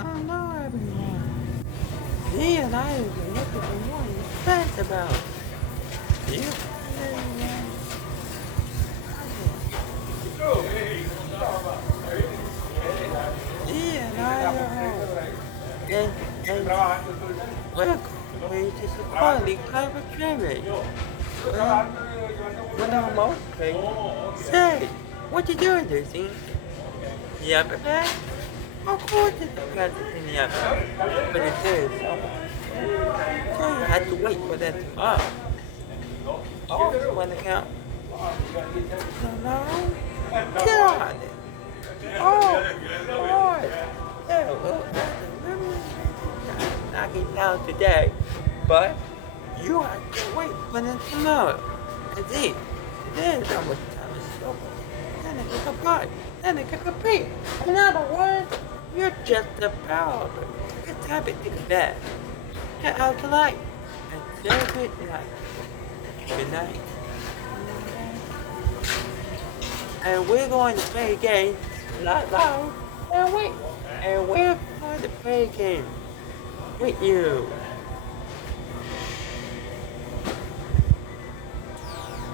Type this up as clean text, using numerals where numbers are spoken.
Oh no, everyone. He and I have been looking for more defense about you. Everyone. He and I are home. And we're going to supposedly cover trimming. When I'm okay, say, what you doing, Lucy? The upper bed? Of course it's the present in the upper, but it is somewhere. So you have to wait for that tomorrow. Oh, when the count. So no, get on it. Oh, Lord. Yeah, well, knock it down today, but you have to wait for it tomorrow. And see, today is almost time to show. Then it can apply. Then it can compete. In other words, you're just a power. It's time to take a bath. Get out the light. And say good night. Good night. And we're going to play a game. Not loud. And wait. And we're going to play a game with you.